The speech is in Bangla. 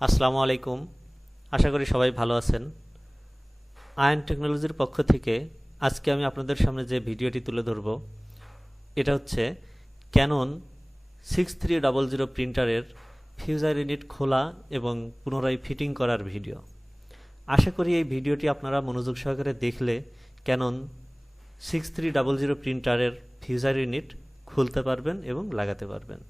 আসসালামু আলাইকুম। আশা করি সবাই ভালো আছেন। আয়ন টেকনোলজির পক্ষ থেকে আজকে আমি আপনাদের সামনে যে ভিডিওটি তুলে ধরব এটা হচ্ছে ক্যানন 6300 প্রিন্টারের ফিউজার ইউনিট খোলা এবং পুনরায় ফিটিং করার ভিডিও। আশা করি এই ভিডিওটি আপনারা মনোযোগ সহকারে দেখলে ক্যানন 6300 প্রিন্টারের ফিউজার ইউনিট খুলতে পারবেন এবং লাগাতে পারবেন।